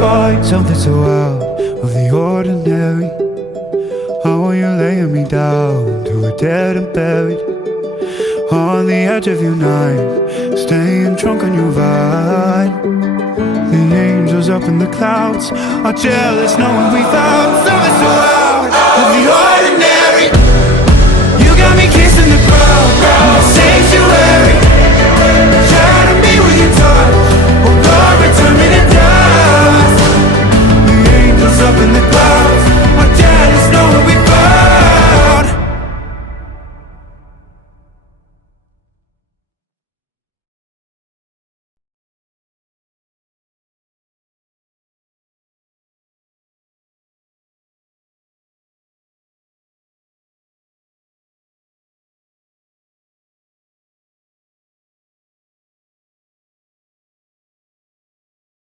find something so out of the ordinary. How are you laying me down to a dead and buried on the edge of your night, staying drunk on your vine. The angels up in the clouds are jealous knowing we found something so out of the ordinary. You got me kissing the ground in the sanctuary, trying to be with your touch.